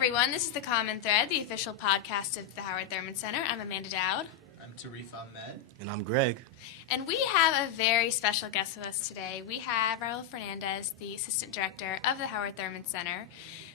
everyone, this is The Common Thread, the official podcast of the Howard Thurman Center. I'm Amanda Dowd. I'm Tarif Ahmed. And I'm Greg. And we have a very special guest with us today. We have Raul Fernandez, the Assistant Director of the Howard Thurman Center.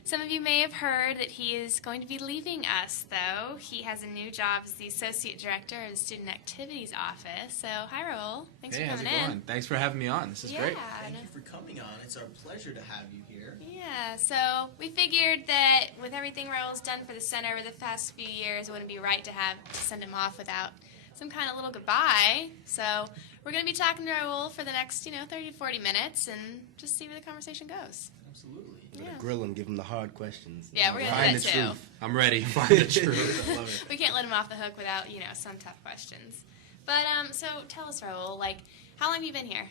Some of you may have heard that he is going to be leaving us, though. He has a new job as the Associate Director of the Student Activities Office. So, hi, Raul. Thanks for coming in. How's it going? Thanks for having me on. This is great. Thank you for coming on. It's our pleasure to have you here. Yeah, so we figured that with everything Raul's done for the center over the past few years, it wouldn't be right to send him off without some kind of little goodbye. So we're going to be talking to Raul for the next, 30 to 40 minutes and just see where the conversation goes. Absolutely. We're going to grill him, give him the hard questions. Yeah, we're going to do that too. Truth. I'm ready. Find the truth. I love it. We can't let him off the hook without, some tough questions. But, so tell us, Raul, how long have you been here?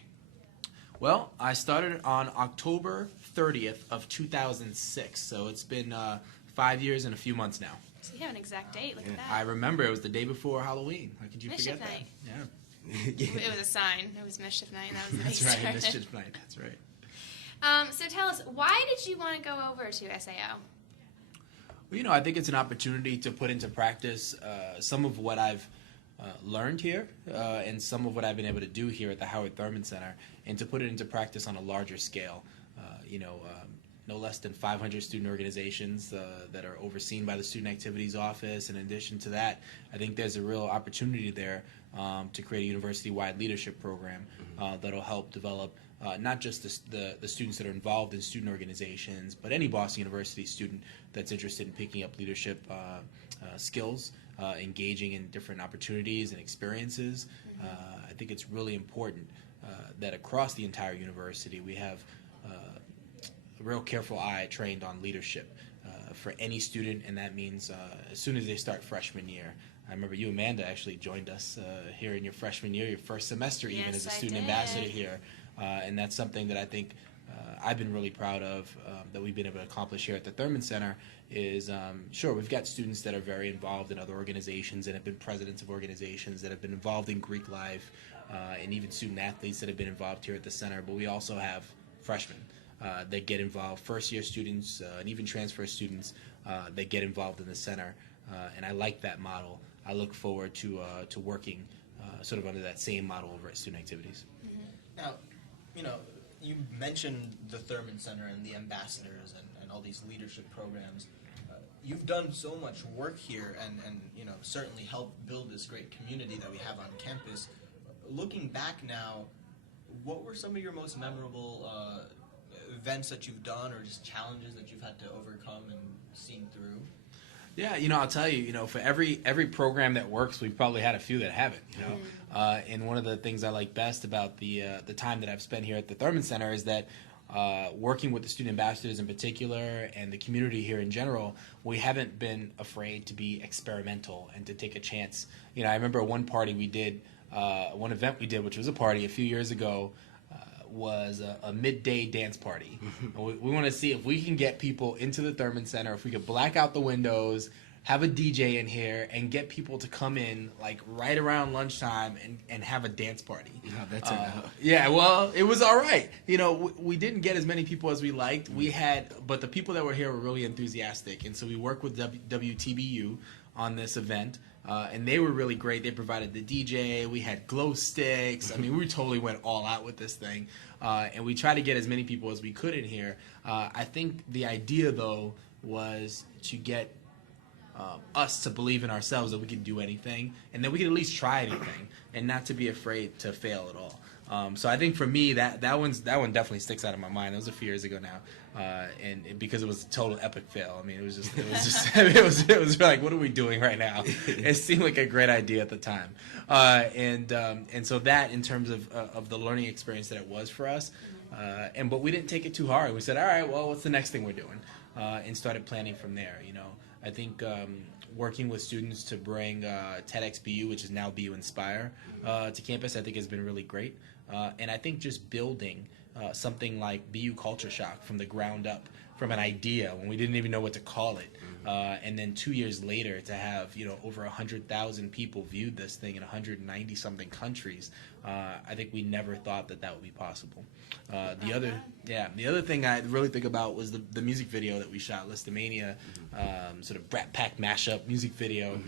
Well, I started on October 30th of 2006, so it's been 5 years and a few months now. So you have an exact date. Look at that. I remember it was the day before Halloween. How could you Mischief forget night. that? Yeah. It was a sign. It was Mischief Night. And that was the That's day right, started. Mischief Night. That's right. So tell us, why did you want to go over to SAO? Well, I think it's an opportunity to put into practice some of what I've learned here and some of what I've been able to do here at the Howard Thurman Center, and to put it into practice on a larger scale. No less than 500 student organizations that are overseen by the Student Activities Office. In addition to that, I think there's a real opportunity there to create a university-wide leadership program that'll help develop not just the students that are involved in student organizations, but any Boston University student that's interested in picking up leadership skills, engaging in different opportunities and experiences. I think it's really important that across the entire university we have a real careful eye trained on leadership for any student, and that means as soon as they start freshman year. I remember you, Amanda, actually joined us here in your freshman year, your first semester even, yes, as a student ambassador here, and that's something that I think I've been really proud of that we've been able to accomplish here at the Thurman Center. Is sure, we've got students that are very involved in other organizations and have been presidents of organizations that have been involved in Greek life, and even student athletes that have been involved here at the center, but we also have freshmen that get involved, first-year students, and even transfer students that get involved in the center, and I like that model. I look forward to working sort of under that same model over at Student Activities. Now, you mentioned the Thurman Center and the ambassadors and all these leadership programs. You've done so much work here and certainly helped build this great community that we have on campus. Looking back now, what were some of your most memorable events that you've done, or just challenges that you've had to overcome and seen through? Yeah, I'll tell you, for every program that works, we've probably had a few that haven't, and one of the things I like best about the time that I've spent here at the Thurman Center is that working with the student ambassadors in particular and the community here in general, we haven't been afraid to be experimental and to take a chance. I remember one event we did, which was a party a few years ago, was a midday dance party. We want to see if we can get people into the Thurman Center, if we could black out the windows, have a DJ in here, and get people to come in right around lunchtime and have a dance party. Yeah, well, it was all right. We didn't get as many people as we liked. But the people that were here were really enthusiastic, and so we worked with WTBU on this event. And they were really great. They provided the DJ. We had glow sticks. I mean, we totally went all out with this thing. And we tried to get as many people as we could in here. I think the idea, though, was to get us to believe in ourselves that we can do anything and that we can at least try anything and not to be afraid to fail at all. So I think for me, that one definitely sticks out of my mind. That was a few years ago now, and because it was a total epic fail. I mean, it was just it was like, what are we doing right now? It seemed like a great idea at the time, and so that in terms of the learning experience that it was for us, but we didn't take it too hard. We said, all right, well, what's the next thing we're doing, and started planning from there. I think working with students to bring TEDxBU, which is now BU Inspire, to campus, I think has been really great. And I think just building something like BU Culture Shock from the ground up from an idea when we didn't even know what to call it. And then 2 years later to have, over 100,000 people viewed this thing in 190 something countries. I think we never thought that would be possible. The other thing I really think about was the music video that we shot, Listomania, sort of Brat Pack mashup music video.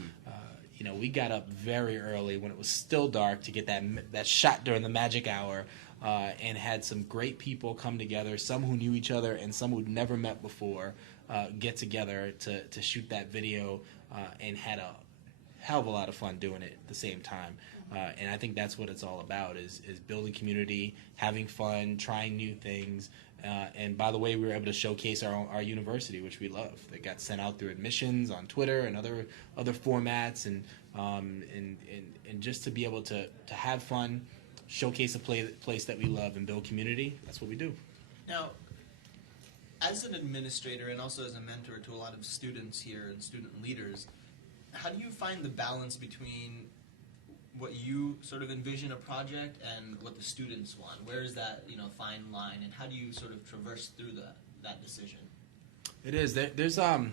We got up very early when it was still dark to get that shot during the magic hour, and had some great people come together, some who knew each other and some who'd never met before, get together to shoot that video, and had a hell of a lot of fun doing it at the same time. And I think that's what it's all about, is building community, having fun, trying new things. And by the way, we were able to showcase our university, which we love. They got sent out through admissions on Twitter and other formats, and just to be able to have fun, showcase a place that we love, and build community. That's what we do. Now, as an administrator and also as a mentor to a lot of students here and student leaders, how do you find the balance between what you sort of envision a project and what the students want? Where is that fine line, and how do you sort of traverse through that decision? It is. There's I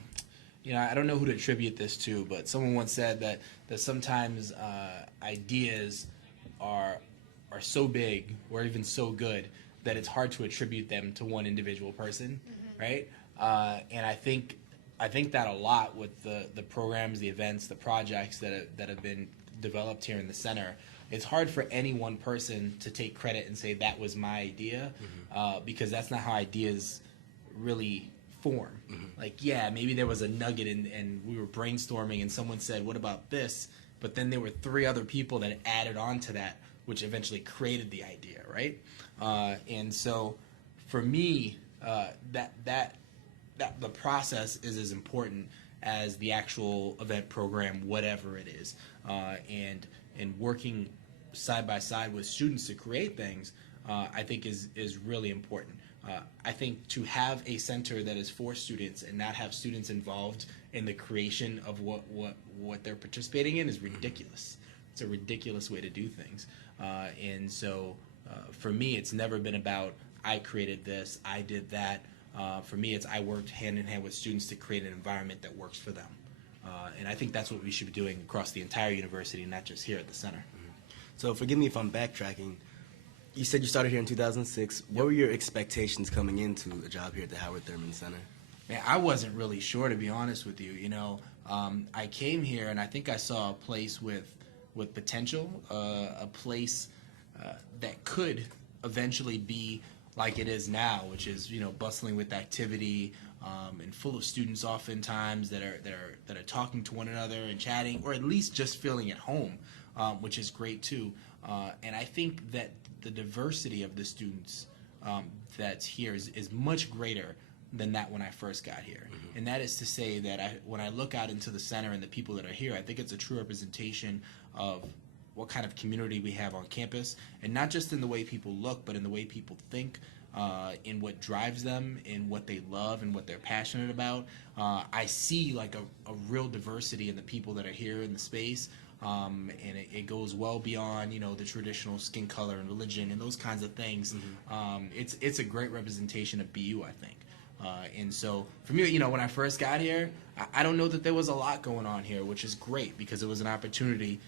don't know who to attribute this to, but someone once said that sometimes ideas are so big or even so good that it's hard to attribute them to one individual person, right? And I think that a lot with the programs, the events, the projects that have been developed here in the center. It's hard for any one person to take credit and say that was my idea, because that's not how ideas really form. Like, yeah, maybe there was a nugget and we were brainstorming and someone said, what about this? But then there were 3 other people that added on to that, which eventually created the idea, right? And so for me, that the process is as important as the actual event program, whatever it is. And working side by side with students to create things, I think is really important. I think to have a center that is for students and not have students involved in the creation of what they're participating in is ridiculous. It's a ridiculous way to do things. And so for me, it's never been about I created this, I did that. For me, it's I worked hand in hand with students to create an environment that works for them. And I think that's what we should be doing across the entire university, not just here at the center. So forgive me if I'm backtracking. You said you started here in 2006. What were your expectations coming into a job here at the Howard Thurman Center? Man, I wasn't really sure, to be honest with you. I came here and I think I saw a place with potential, a place that could eventually be like it is now, which is bustling with activity, and full of students oftentimes that are talking to one another and chatting, or at least just feeling at home, which is great too. And I think that the diversity of the students that's here is much greater than that when I first got here. And that is to say that when I look out into the center and the people that are here, I think it's a true representation of what kind of community we have on campus, and not just in the way people look, but in the way people think, in what drives them, in what they love and what they're passionate about. I see like a real diversity in the people that are here in the space, and it goes well beyond the traditional skin color and religion and those kinds of things. It's a great representation of BU, I think. And so for me, when I first got here, I don't know that there was a lot going on here, which is great because it was an opportunity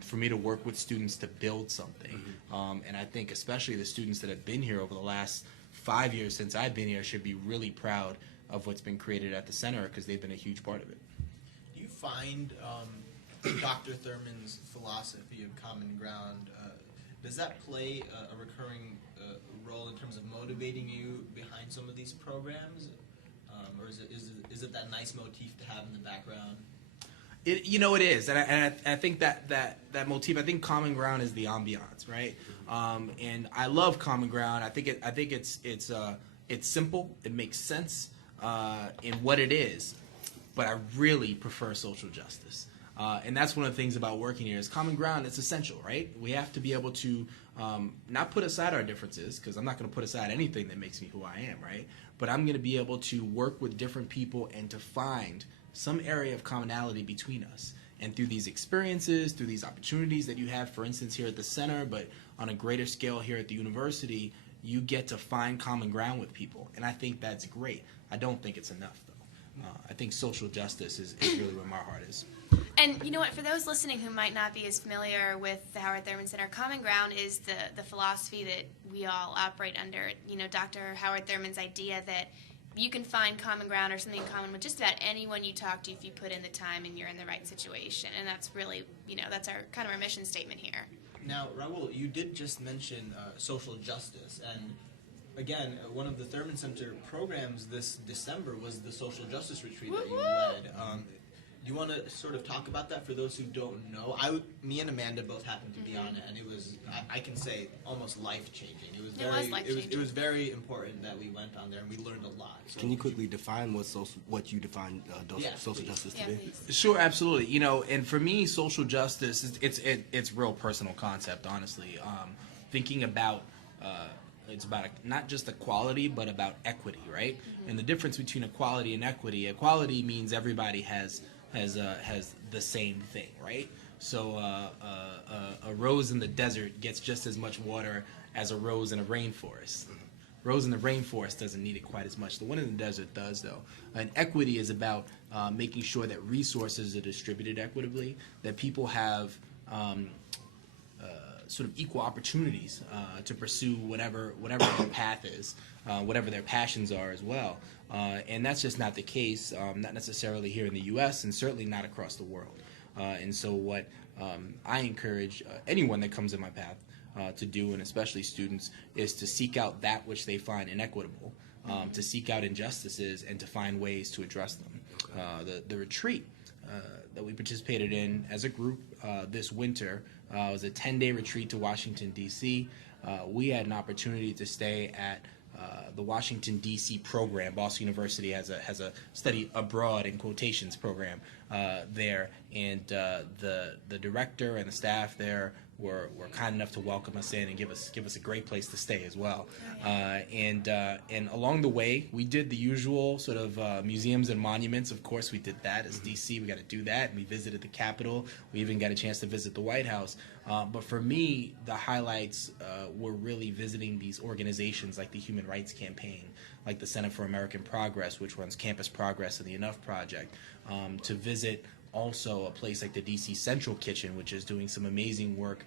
for me to work with students to build something. And I think especially the students that have been here over the last 5 years since I've been here should be really proud of what's been created at the center because they've been a huge part of it. Do you find Dr. Thurman's philosophy of common ground, does that play a recurring role in terms of motivating you behind some of these programs? Or is it that nice motif to have in the background? It is, and I think that motif. I think common ground is the ambiance, right? And I love common ground. I think it's simple. It makes sense in what it is, but I really prefer social justice. And that's one of the things about working here is common ground. It's essential, right? We have to be able to not put aside our differences, because I'm not going to put aside anything that makes me who I am, right? But I'm going to be able to work with different people and to find some area of commonality between us. And through these experiences, through these opportunities that you have, for instance, here at the center, but on a greater scale here at the university, you get to find common ground with people. And I think that's great. I don't think it's enough, though. I think social justice is really where my heart is. And you know what, for those listening who might not be as familiar with the Howard Thurman Center, Common Ground is the philosophy that we all operate under. You know, Dr. Howard Thurman's idea that you can find common ground or something in common with just about anyone you talk to if you put in the time and you're in the right situation. And that's really, you know, that's our kind of our mission statement here. Now, Raul, you did just mention social justice, and again, one of the Thurman Center programs this December was the social justice retreat that you led. Do you want to sort of talk about that for those who don't know? Me and Amanda both happened to be on it, and it was, I can say, almost life-changing. It was very important that we went on there, and we learned a lot. So can you quickly define what you define social justice to be? Please. Sure, absolutely. You know, and for me, social justice it's real personal concept. Honestly, thinking about it's about not just equality, but about equity, right? Mm-hmm. And the difference between equality and equality means everybody has the same thing, right? So a rose in the desert gets just as much water as a rose in a rainforest. Rose in the rainforest doesn't need it quite as much. The one in the desert does, though. And equity is about making sure that resources are distributed equitably, that people have sort of equal opportunities to pursue whatever their path is, whatever their passions are as well. And that's just not the case, not necessarily here in the U.S. and certainly not across the world. And so what I encourage anyone that comes in my path to do, and especially students, is to seek out that which they find inequitable, to seek out injustices and to find ways to address them. The retreat that we participated in as a group this winter was a 10-day retreat to Washington, D.C. We had an opportunity to stay at the Washington, D.C. program. Boston University has a study abroad in quotations program there, and the director and the staff there were kind enough to welcome us in and give us a great place to stay as well. And along the way, we did the usual sort of museums and monuments. Of course, we did that as DC. We got to do that. And we visited the Capitol. We even got a chance to visit the White House. But for me, the highlights were really visiting these organizations like the Human Rights Campaign, like the Center for American Progress, which runs Campus Progress and the Enough Project, to visit also a place like the DC Central Kitchen, which is doing some amazing work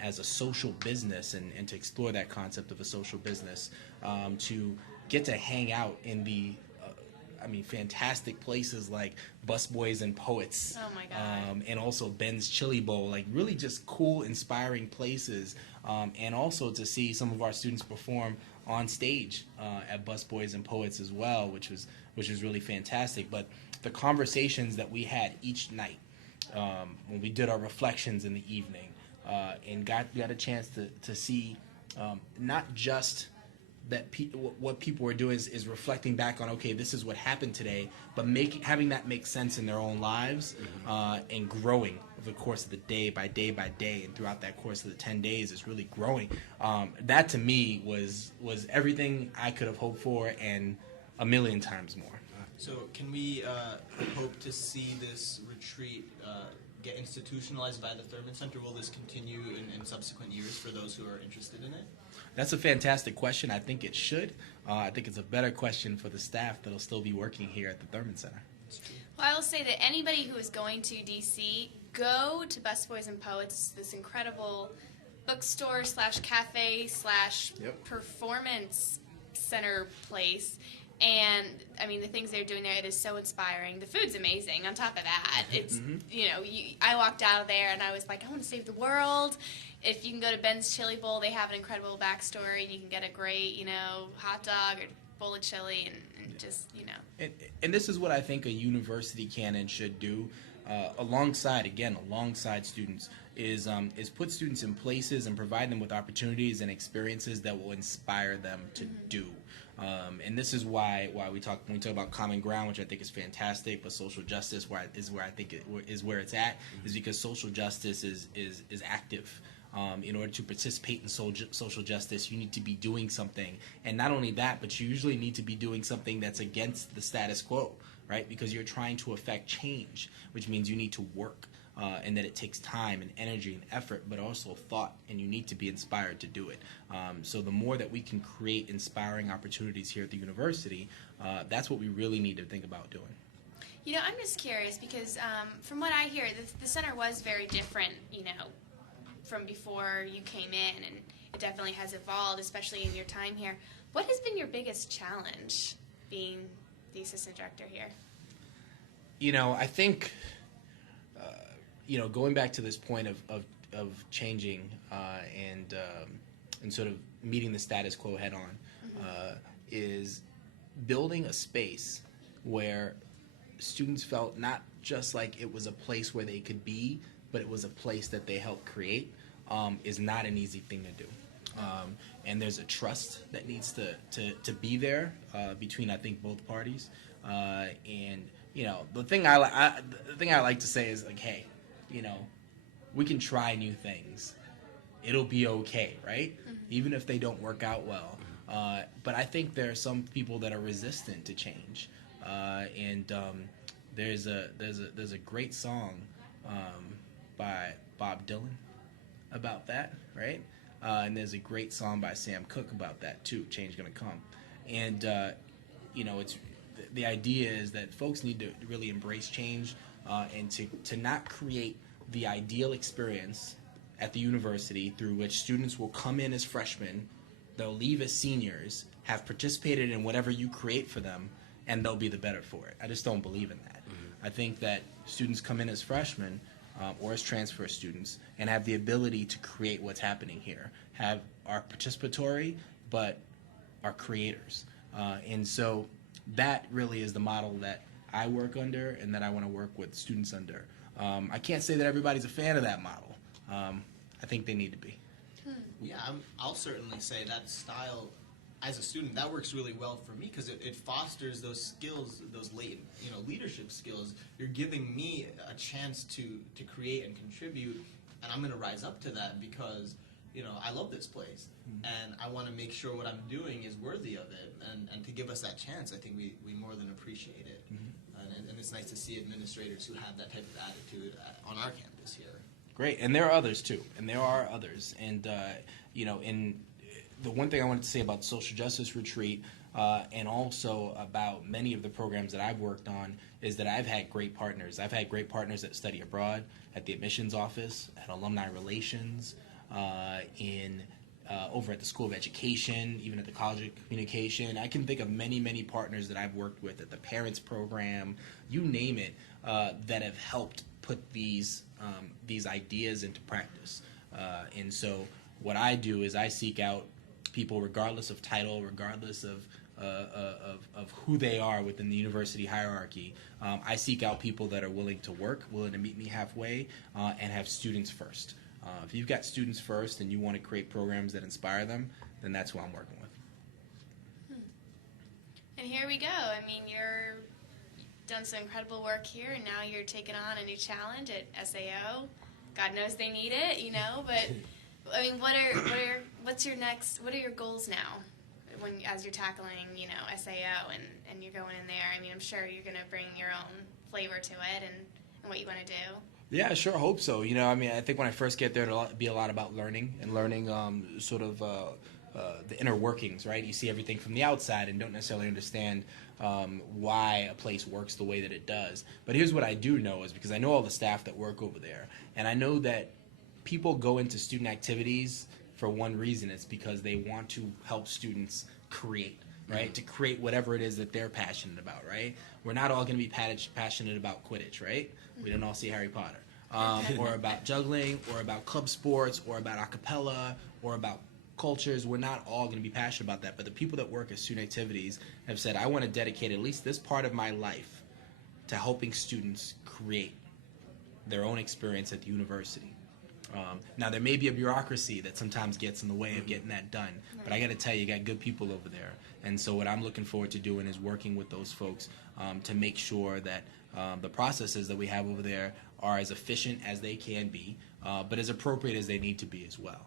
as a social business, and to explore that concept of a social business, to get to hang out in the fantastic places like Busboys and Poets, oh my God. And also Ben's Chili Bowl, like really just cool, inspiring places, and also to see some of our students perform on stage at Busboys and Poets as well, which was really fantastic. But the conversations that we had each night when we did our reflections in the evening, and got a chance to see not just that what people were doing is reflecting back on, okay, this is what happened today, but having that make sense in their own lives, and growing over the course of the day by day by day, and throughout that course of the 10 days is really growing. That to me was everything I could have hoped for and a million times more. So can we hope to see this retreat get institutionalized by the Thurman Center? Will this continue in subsequent years for those who are interested in it? That's a fantastic question. I think it should. I think it's a better question for the staff that'll still be working here at the Thurman Center. Well, I will say that anybody who is going to D.C., go to Busboys and Poets, this incredible bookstore / cafe / performance center place. And, I mean, the things they're doing there, it is so inspiring. The food's amazing. On top of that, it's, I walked out of there and I was like, I want to save the world. If you can go to Ben's Chili Bowl, they have an incredible backstory, and you can get a great, hot dog or bowl of chili and just, And this is what I think a university canon should do, alongside students, is put students in places and provide them with opportunities and experiences that will inspire them to do. And this is why when we talk about common ground, which I think is fantastic, but social justice is where I think is where it's at, is because social justice is active. In order to participate in social justice, you need to be doing something, and not only that, but you usually need to be doing something that's against the status quo, right? Because you're trying to affect change, which means you need to work. and that it takes time and energy and effort, but also thought, and you need to be inspired to do it. So the more that we can create inspiring opportunities here at the university, that's what we really need to think about doing. You know, I'm just curious because from what I hear, the center was very different, from before you came in, and it definitely has evolved, especially in your time here. What has been your biggest challenge being the assistant director here? I think, going back to this point of changing and sort of meeting the status quo head on, is building a space where students felt not just like it was a place where they could be, but it was a place that they helped create, is not an easy thing to do. And there's a trust that needs to be there between, I think, both parties. And the thing I like to say is like, hey, we can try new things. It'll be okay, right? Even if they don't work out well. But I think there are some people that are resistant to change. And there's a great song by Bob Dylan about that, right? And there's a great song by Sam Cooke about that too. Change Gonna Come, and it's the idea is that folks need to really embrace change and to not create the ideal experience at the university through which students will come in as freshmen, they'll leave as seniors, have participated in whatever you create for them, and they'll be the better for it. I just don't believe in that. I think that students come in as freshmen or as transfer students and have the ability to create what's happening here, are participatory, but are creators. And so that really is the model that I work under and that I want to work with students under. I can't say that everybody's a fan of that model. I think they need to be. Yeah, I'll certainly say that style, as a student, that works really well for me because it fosters those skills, those latent, leadership skills. You're giving me a chance to create and contribute, and I'm going to rise up to that because, I love this place, and I want to make sure what I'm doing is worthy of it, and to give us that chance, I think we more than appreciate it. And it's nice to see administrators who have that type of attitude on our campus here. Great, and there are others too, and there are others, and in the one thing I wanted to say about Social Justice Retreat and also about many of the programs that I've worked on is that I've had great partners. I've had great partners that study abroad, at the admissions office, at alumni relations, over at the School of Education, even at the College of Communication. I can think of many, many partners that I've worked with at the Parents Program, you name it, that have helped put these ideas into practice. And so what I do is I seek out people, regardless of title, regardless of who they are within the university hierarchy. I seek out people that are willing to work, willing to meet me halfway, and have students first. If you've got students first and you want to create programs that inspire them, then that's who I'm working with. And here we go. I mean, you've done some incredible work here, and now you're taking on a new challenge at SAO. God knows they need it, but I mean, what's your next? What are your goals now, as you're tackling, SAO and you're going in there? I mean, I'm sure you're going to bring your own flavor to it and what you want to do. Yeah, sure, hope so. I think when I first get there, it'll be a lot about learning sort of the inner workings, right? You see everything from the outside and don't necessarily understand why a place works the way that it does. But here's what I do know is because I know all the staff that work over there, and I know that people go into student activities for one reason. It's because they want to help students create, right? To create whatever it is that they're passionate about, right? We're not all going to be passionate about Quidditch, right? We didn't all see Harry Potter. Or about juggling, or about club sports, or about a cappella, or about cultures. We're not all going to be passionate about that. But the people that work at student activities have said, I want to dedicate at least this part of my life to helping students create their own experience at the university. Now, there may be a bureaucracy that sometimes gets in the way of getting that done, but I got to tell you, you got good people over there. And so what I'm looking forward to doing is working with those folks to make sure that the processes that we have over there are as efficient as they can be, but as appropriate as they need to be as well.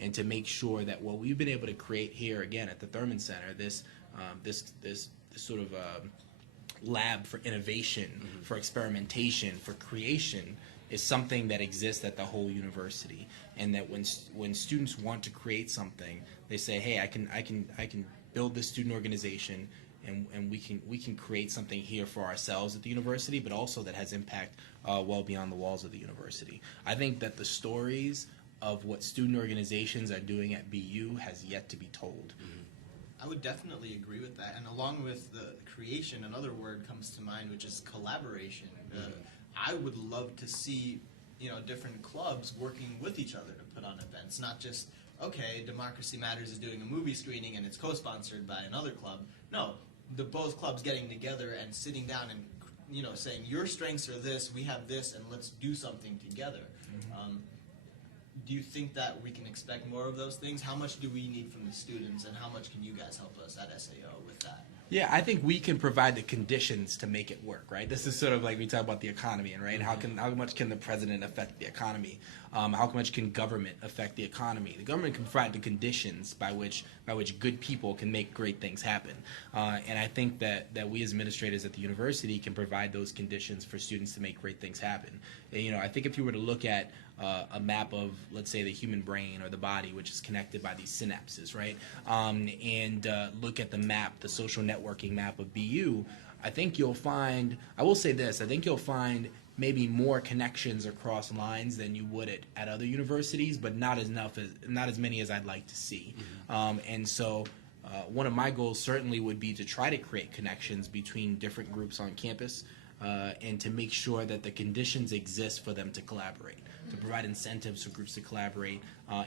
And to make sure that what we've been able to create here, again, at the Thurman Center, this sort of lab for innovation, for experimentation, for creation, is something that exists at the whole university, and that when students want to create something, they say, hey, I can build this student organization, and we can create something here for ourselves at the university, but also that has impact well beyond the walls of the university. I think that the stories of what student organizations are doing at BU has yet to be told. I would definitely agree with that. And along with the creation, another word comes to mind, which is collaboration. I would love to see, different clubs working with each other to put on events, not just, okay, Democracy Matters is doing a movie screening and it's co-sponsored by another club. No, both clubs getting together and sitting down and, saying, your strengths are this, we have this, and let's do something together. Do you think that we can expect more of those things? How much do we need from the students, and how much can you guys help us at SAO with that? Yeah, I think we can provide the conditions to make it work, right? This is sort of like we talk about the economy, and right, how much can the president affect the economy? How much can government affect the economy? The government can provide the conditions by which good people can make great things happen. And I think that we as administrators at the university can provide those conditions for students to make great things happen. And, I think if you were to look at a map of, let's say, the human brain or the body, which is connected by these synapses, right? And look at the map, the social networking map of BU, I think you'll find, I will say this, I think you'll find maybe more connections across lines than you would at other universities, but not as many as I'd like to see. And so one of my goals certainly would be to try to create connections between different groups on campus, and to make sure that the conditions exist for them to collaborate, to provide incentives for groups to collaborate,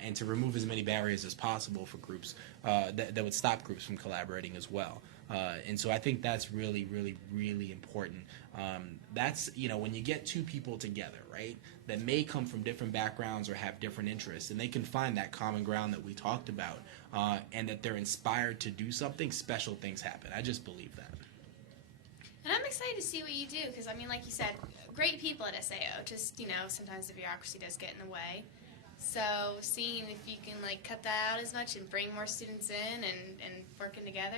and to remove as many barriers as possible for groups that would stop groups from collaborating as well. And so I think that's really, really, really important. That's, when you get two people together, right, that may come from different backgrounds or have different interests, and they can find that common ground that we talked about, and that they're inspired to do something, special things happen. I just believe that. And I'm excited to see what you do, because, like you said, great people at SAO, just, sometimes the bureaucracy does get in the way. So seeing if you can, cut that out as much and bring more students in and working together,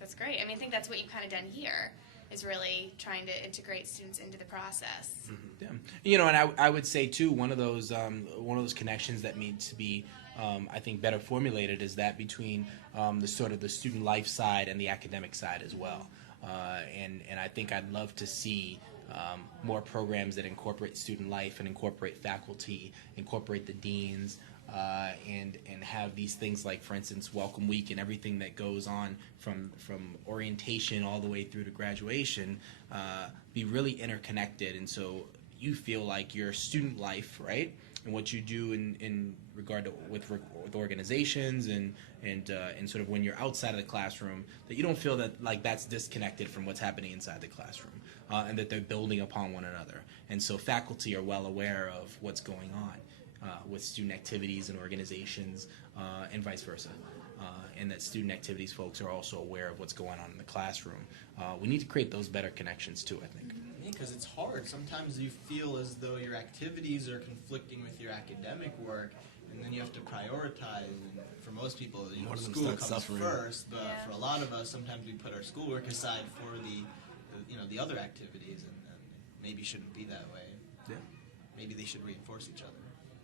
that's great. I think that's what you've kind of done here, is really trying to integrate students into the process. Yeah. And I would say, too, one of those connections that needs to be, I think, better formulated is that between the student life side and the academic side as well. And I think I'd love to see more programs that incorporate student life and incorporate faculty, incorporate the deans, and have these things like, for instance, Welcome Week and everything that goes on from orientation all the way through to graduation, be really interconnected. And so you feel like your student life, right, and what you do in regard to with organizations and sort of when you're outside of the classroom, that you don't feel that that's disconnected from what's happening inside the classroom, and that they're building upon one another. And so faculty are well aware of what's going on with student activities and organizations, and vice versa. And that student activities folks are also aware of what's going on in the classroom. We need to create those better connections too, I think. Because it's hard. Sometimes you feel as though your activities are conflicting with your academic work, and then you have to prioritize. And for most people, school comes first, but for a lot of us, sometimes we put our schoolwork aside for the other activities, and maybe shouldn't be that way. Yeah. Maybe they should reinforce each other.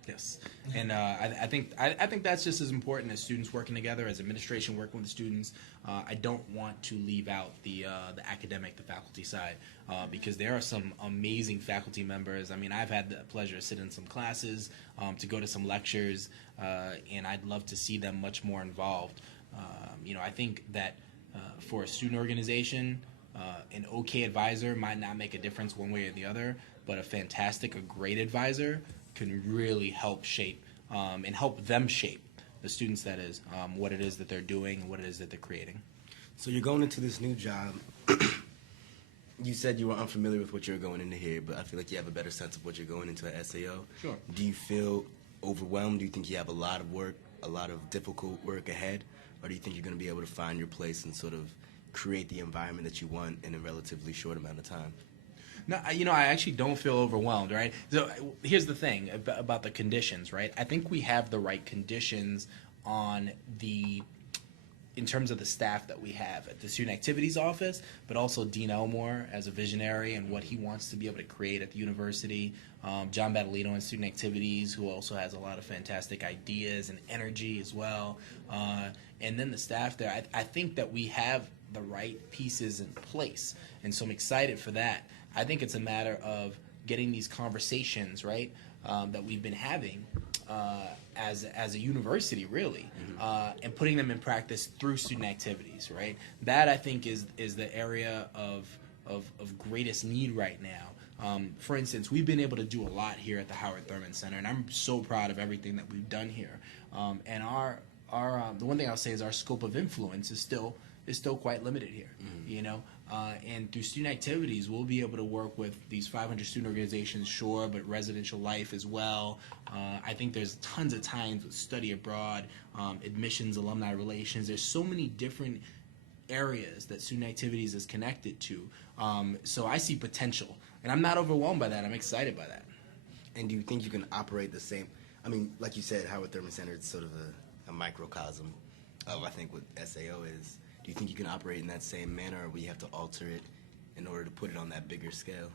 Yes, and I think that's just as important as students working together, as administration working with students. I don't want to leave out the academic, the faculty side, because there are some amazing faculty members. I've had the pleasure to sit in some classes, to go to some lectures, and I'd love to see them much more involved. I think that for a student organization, an okay advisor might not make a difference one way or the other, but a great advisor can really help shape and help them shape the students, that is, what it is that they're doing and what it is that they're creating. So you're going into this new job. You said you were unfamiliar with what you're going into here, but I feel like you have a better sense of what you're going into at SAO. Sure. Do you feel overwhelmed? Do you think you have a lot of work, a lot of difficult work ahead? Or do you think you're going to be able to find your place and sort of create the environment that you want in a relatively short amount of time? No, I actually don't feel overwhelmed, right? So here's the thing about the conditions, right? I think we have the right conditions on the in terms of the staff that we have at the Student Activities Office, but also Dean Elmore as a visionary and what he wants to be able to create at the university. John Battolino in Student Activities, who also has a lot of fantastic ideas and energy as well. And then the staff there, I think that we have the right pieces in place. And so I'm excited for that. I think it's a matter of getting these conversations, right, that we've been having as a university, really, and putting them in practice through student activities, right? That, I think, is the area of greatest need right now. For instance, we've been able to do a lot here at the Howard Thurman Center, and I'm so proud of everything that we've done here. And the one thing I'll say is our scope of influence is still quite limited here, you know. And through student activities, we'll be able to work with these 500 student organizations, sure, but residential life as well. I think there's tons of times with study abroad, admissions, alumni relations. There's so many different areas that student activities is connected to. So I see potential, and I'm not overwhelmed by that. I'm excited by that. And do you think you can operate the same? I mean, like you said, Howard Thurman Center is sort of a microcosm of, I think, what SAO is. Do you think you can operate in that same manner, or we have to alter it in order to put it on that bigger scale?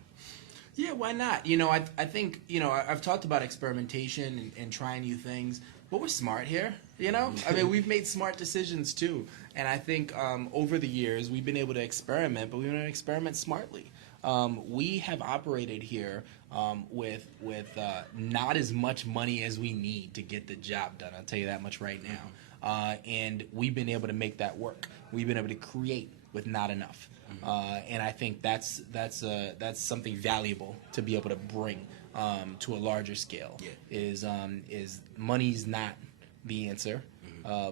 Yeah, why not? You know, I think, you know, I've talked about experimentation and trying new things, but we're smart here, you know? I mean, we've made smart decisions, too. And I think over the years, we've been able to experiment, but we've been able to experiment smartly. We have operated here with not as much money as we need to get the job done. I'll tell you that much right now. And we've been able to make that work. We've been able to create with not enough. And I think that's something valuable to be able to bring to a larger scale. Yeah. Is money's not the answer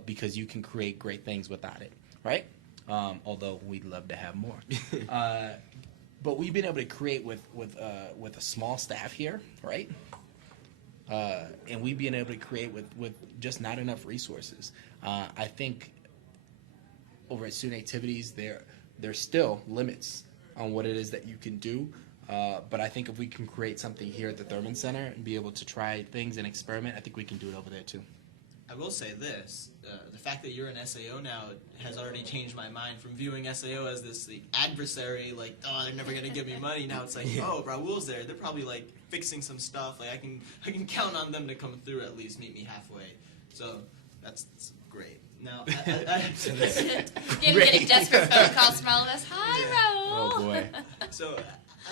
because you can create great things without it, right? Although we'd love to have more. But we've been able to create with a small staff here, right? And we've been able to create with just not enough resources. I think over at student activities, there's still limits on what it is that you can do. But I think if we can create something here at the Thurman Center and be able to try things and experiment, I think we can do it over there too. I will say this, the fact that you're an SAO now has already changed my mind from viewing SAO as this adversary, like, oh, they're never going to give me money. Now it's like, oh, Raul's there. They're probably, like, fixing some stuff. Like, I can count on them to come through at least, meet me halfway. So that's great. Now, getting desperate phone calls from all of us. Hi, Raul. Oh, boy. So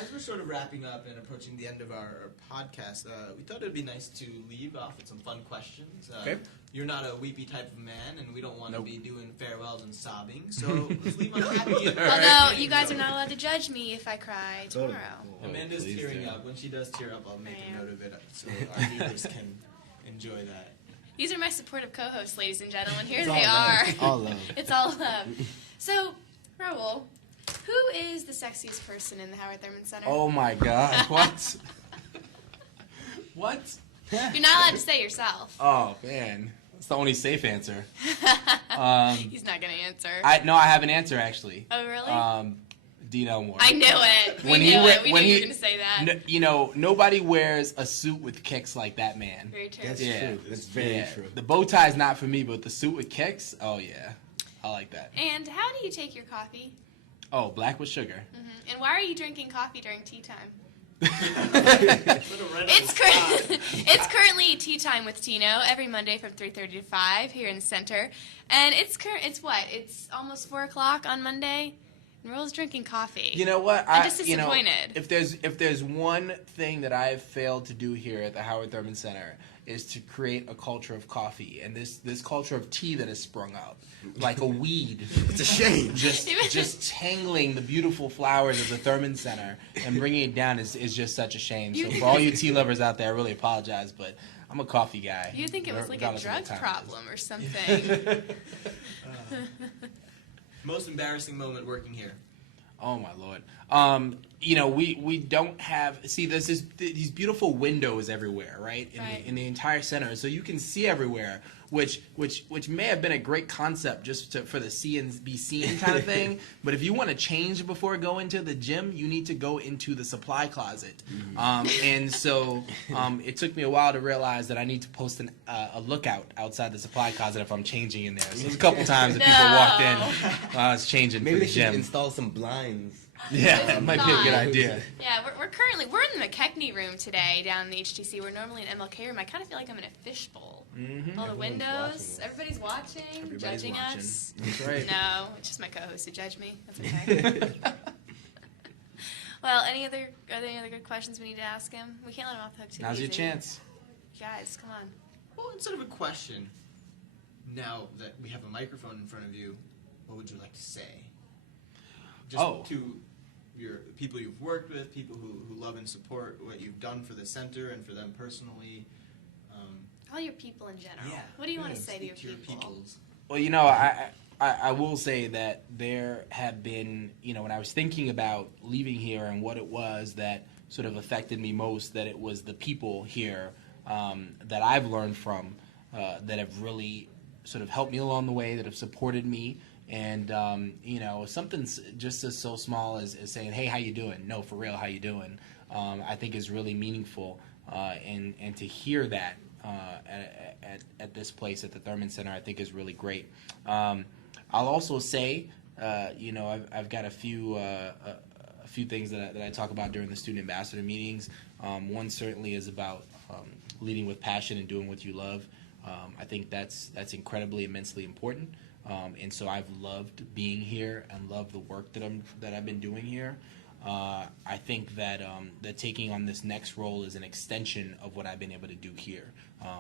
as we're sort of wrapping up and approaching the end of our podcast, we thought it would be nice to leave off with some fun questions. Okay. You're not a weepy type of man, and we don't want to be doing farewells and sobbing, so let's leave on a happy note. Although you guys are not allowed to judge me if I cry tomorrow. Amanda's tearing up. When she does tear up, I'll make a note of it so our viewers can enjoy that. These are my supportive co-hosts, ladies and gentlemen. Here It's they are. All love. It's all love. So, Raul, who is the sexiest person in the Howard Thurman Center? Oh my God! What? What? You're not allowed to say yourself. Oh man, that's the only safe answer. He's not gonna answer. I have an answer actually. Oh really? Dean Elmore. I knew it. We knew you were gonna say that. You know, nobody wears a suit with kicks like that man. Very true. That's true. That's very true. The bow tie is not for me, but the suit with kicks, oh yeah, I like that. And how do you take your coffee? Oh, black with sugar. Mm-hmm. And why are you drinking coffee during tea time? It's currently tea time with Tino every Monday from 3:30 to 5 here in the center, and it's almost 4 o'clock on Monday, and Raul's drinking coffee. You know what? I'm just disappointed. You know, if there's one thing that I've failed to do here at the Howard Thurman Center is to create a culture of coffee and this culture of tea that has sprung up like a weed. It's a shame. Just tangling the beautiful flowers of the Thurman Center and bringing it down is just such a shame. So for all you tea lovers out there, I really apologize, but I'm a coffee guy. You think it was like a drug problem or something? Most embarrassing moment working here? Oh my Lord. we don't have, see, there's these beautiful windows everywhere, right? In the entire center, so you can see everywhere, which may have been a great concept just for the see and be seen kind of thing. But if you want to change before going to the gym, you need to go into the supply closet. And so it took me a while to realize that I need to post a lookout outside the supply closet if I'm changing in there. So there's a couple times that people walked in while I was changing Maybe for they the should gym. install some blinds. Yeah, that might be a good idea. Yeah, we're in the McKechnie room today down in the HTC. We're normally in MLK room. I kind of feel like I'm in a fishbowl. All the windows, everybody's watching, judging us. That's right. No, it's just my co-hosts who judge me. That's okay. Well, are there any other good questions we need to ask him? We can't let him off the hook too Now's easy. your chance. Guys, come on. Well, instead of a question, now that we have a microphone in front of you, what would you like to say? Just to your people you've worked with, people who love and support what you've done for the center and for them personally. All your people in general. Yeah. What do you want to say to your people? Well, I will say that there have been, when I was thinking about leaving here and what it was that sort of affected me most, that it was the people here that I've learned from that have really sort of helped me along the way, that have supported me. And, something just as so small as saying, hey, how you doing? No, for real, how you doing? I think is really meaningful. And to hear that at this place, at the Thurman Center, I think is really great. I'll also say, I've got a few things that I talk about during the student ambassador meetings. One certainly is about leading with passion and doing what you love. I think that's incredibly, immensely important. And so I've loved being here and loved the work that I've been doing here. I think that taking on this next role is an extension of what I've been able to do here.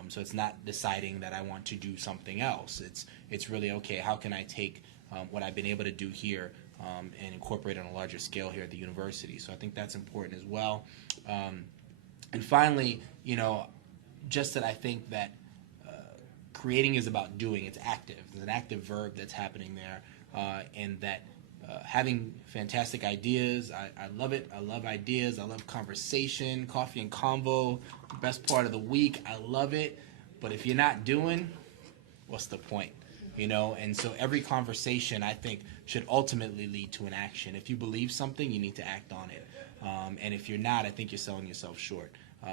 So it's not deciding that I want to do something else. It's really, okay, how can I take what I've been able to do here and incorporate it on a larger scale here at the university? So I think that's important as well. And finally, just that I think that creating is about doing. It's active. There's an active verb that's happening there, and that having fantastic ideas. I love it. I love ideas. I love conversation, coffee and convo, best part of the week. I love it. But if you're not doing, what's the point? And so every conversation, I think, should ultimately lead to an action. If you believe something, you need to act on it. And if you're not, I think you're selling yourself short.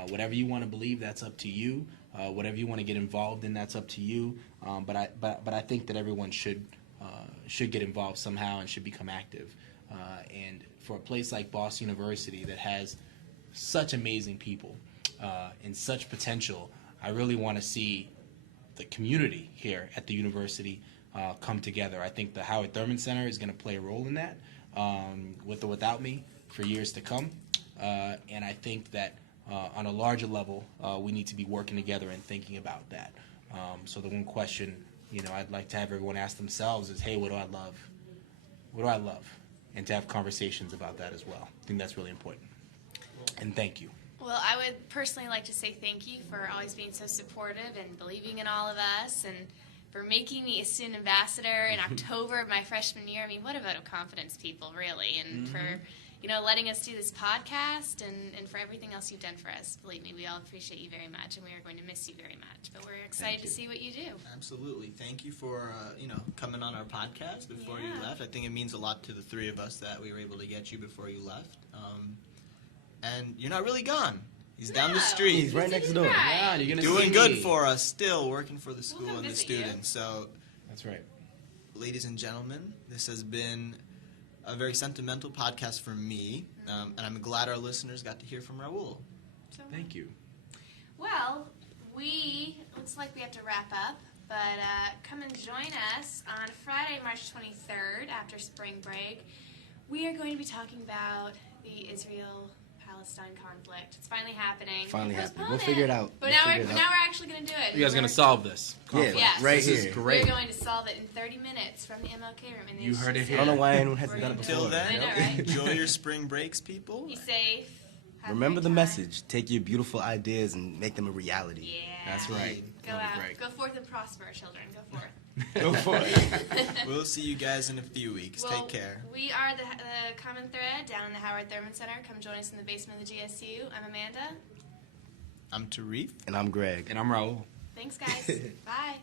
Whatever you want to believe, that's up to you. Whatever you want to get involved in, that's up to you. But I think that everyone should get involved somehow and should become active. And for a place like Boston University that has such amazing people and such potential, I really want to see the community here at the university come together. I think the Howard Thurman Center is going to play a role in that, with or without me, for years to come. And I think that on a larger level, we need to be working together and thinking about that. So the one question, I'd like to have everyone ask themselves is, hey, what do I love? What do I love? And to have conversations about that as well. I think that's really important. And thank you. Well, I would personally like to say thank you for always being so supportive and believing in all of us, and for making me a student ambassador in October of my freshman year. I mean, what a vote of confidence, people, really. And for letting us do this podcast and for everything else you've done for us. Believe me, we all appreciate you very much, and we are going to miss you very much. But we're excited to see what you do. Absolutely. Thank you for, coming on our podcast before you left. I think it means a lot to the three of us that we were able to get you before you left. And you're not really gone. He's down the street. He's right next door. Yeah, you're gonna doing see good me. for us, still working for the school We'll and the visit students. So, That's right. ladies and gentlemen, this has been a very sentimental podcast for me, and I'm glad our listeners got to hear from Raul. So, Thank you. well, looks like we have to wrap up, but come and join us on Friday, March 23rd, after spring break. We are going to be talking about the Israel-Palestine conflict. It's finally happening. Finally We happening. postponed We'll figure it out. But We'll now figure we're it out. actually going to do it. You guys going to solve this conflict. Yes. Right This here. is great. We're going to solve it in 30 minutes from the MLK room. In the You heard it HTC. here. I don't know why anyone hasn't We're done it gonna before. Till then, I know, right? enjoy your spring breaks, people. Be safe. Have a Remember great the time. message. Take your beautiful ideas and make them a reality. Yeah. That's right. Go Love it, out. Greg. Go forth and prosper, children. Go forth. Go for it. We'll see you guys in a few weeks. Well, Take care. We are the Common Thread down in the Howard Thurman Center. Come join us in the basement of the GSU. I'm Amanda. I'm Tarif. And I'm Greg. And I'm Raul. Thanks, guys. Bye.